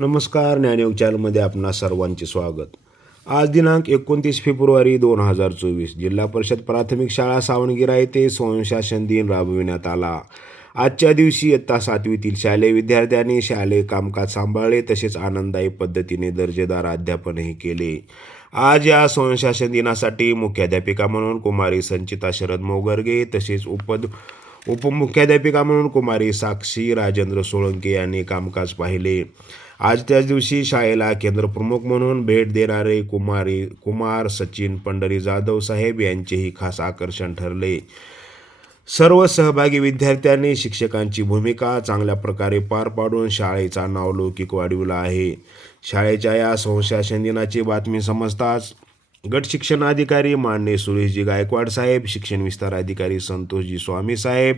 नमस्कार ज्ञानयोग चॅनलमध्ये आपणा सर्वांचे स्वागत. आज दिनांक एकोणतीस फेब्रुवारी दोन हजार चोवीस जिल्हा परिषद प्राथमिक शाळा सावणगिरा येथे स्वयंशासन दिन राबविण्यात आला. आजच्या दिवशी इयत्ता सातवीतील शालेय विद्यार्थ्यांनी शालेय कामकाज सांभाळले तसेच आनंददायी पद्धतीने दर्जेदार अध्यापनही केले. आज या स्वयंशासन दिनासाठी मुख्याध्यापिका म्हणून कुमारी संचिता शरद मोगरगे तसेच उपद उपमुख्याध्यापिका म्हणून कुमारी साक्षी राजेंद्र सोळंके यांनी कामकाज पाहिले. आज त्याच दिवशी शाळेला केंद्रप्रमुख म्हणून भेट देणारे कुमारी कुमार सचिन पंढरी जाधव साहेब यांचेही खास आकर्षण ठरले. सर्व सहभागी विद्यार्थ्यांनी शिक्षकांची भूमिका चांगल्या प्रकारे पार पाडून शाळेचा नावलौकिक वाढविला आहे. शाळेच्या या संशासन दिनाची बातमी समजताच गट शिक्षण अधिकारी मान्य सुरेशजी गायकवाड साहेब शिक्षण विस्तार अधिकारी संतोषजी स्वामी साहेब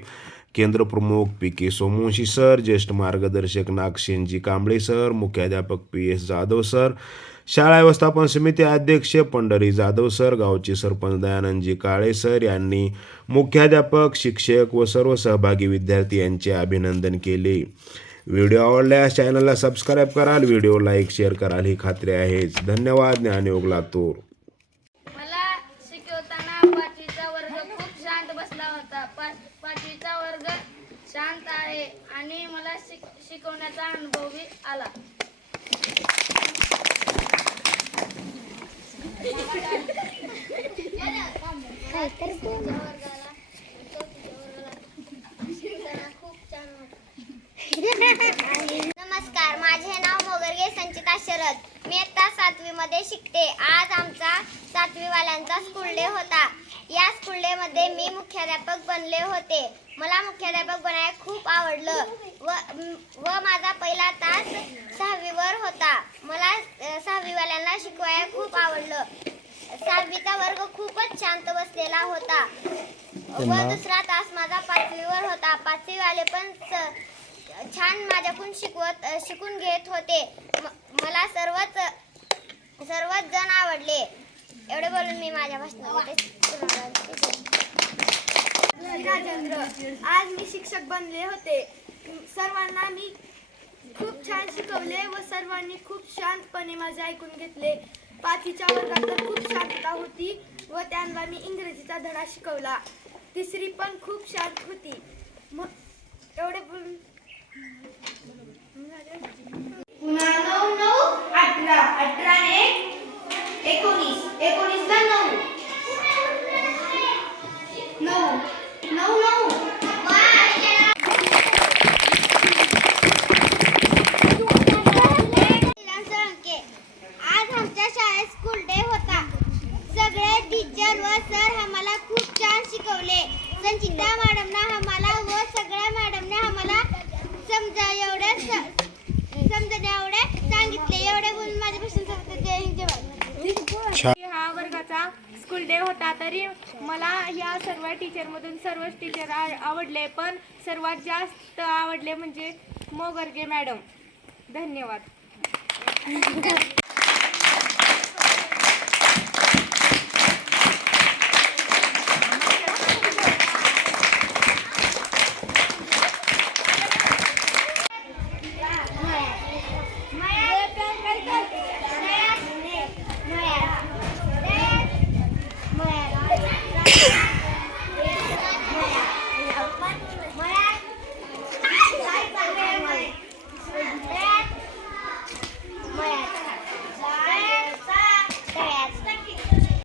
केंद्र प्रमुख पी के सोमवंशी सर ज्येष्ठ मार्गदर्शक नागसेनजी कांबळे सर मुख्याध्यापक पी एस जाधव सर शाळा व्यवस्थापन समिती अध्यक्ष पंढरी जाधव सर गावचे सरपंच दयानंदजी काळे सर यांनी मुख्याध्यापक शिक्षक व सर्व सहभागी विद्यार्थी यांचे अभिनंदन केले. व्हिडिओ आवडल्यास चॅनलला सबस्क्राईब कराल. व्हिडिओ लाईक शेअर कराल ही खात्री आहेच. धन्यवाद. ज्ञानयोग लातूर मला शिकवताना पाचवीचा वर्ग खूप शांत बसला होता पा पाचवीचा वर्ग शांत आहे आणि मला शिक शिकवण्याचा अनुभवही आला नमस्कार माझे नाव मोगरगे संचिता शरद मी आता मध्ये शिकते. आज आमचा सातवीवाल्यांचा स्कूल डे होता. या स्कूल डे मध्ये मी मुख्याध्यापक बनले होते. मला मुख्याध्यापक बनायला खूप आवडलं. व व माझा पहिला तास सहावीवर होता. मला सहावीवाल्यांना शिकवायला खूप आवडलं. सहावीचा वर्ग खूपच शांत बसलेला होता. व दुसरा तास माझा पाचवीवर होता. पाचवीवाले पण छान माझ्याकडून शिकवत शिकून घेत होते. म- मला सर्वच सर्वच जण आवडले. एवढे बोलून मी माझ्या भाषणामध्ये राजेंद्र आज मी शिक्षक बनले होते. सर्वांना मी खूप छान शिकवले व सर्वांनी खूप शांतपणे माझे ऐकून घेतले. पाचवीच्या वर्गात तर खूप शांतता होती व त्यांना मी इंग्रजीचा धडा शिकवला. तिसरी पण खूप शांत होती. मग एवढे बोलून पुन्हा नऊ नऊ अठरा अठरा ने एकोणीस एकोणीसला नऊ नऊ नऊ नऊ. आज आमच्या शाळेत स्कूल डे होता. सगळे टीचर व सर आम्हाला खूप छान शिकवले. संचिता मॅडमना आम्हाला व सगळ्या मॅडमने आम्हाला स्कूल डे होता. तरी मला या सर्व टीचरमधून सर्वच टीचर आवडले पण सर्वात जास्त आवडले म्हणजे मोगर्गे मॅडम. धन्यवाद.